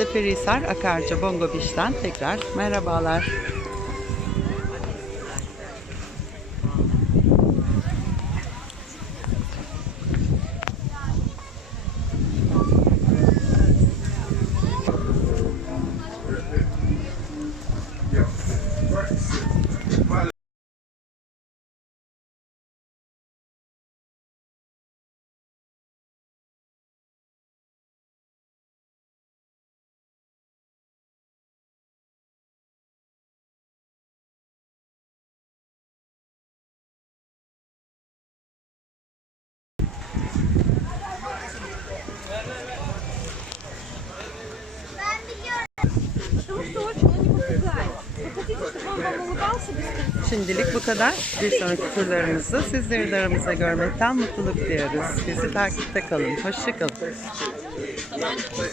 Seferihisar Akarca Bongo Beach'ten tekrar merhabalar. Şimdilik bu kadar. Bir sonraki turlarımızda sizleri de aramızda görmekten mutluluk duyuyoruz. Bizi takipte kalın. Hoşçakalın.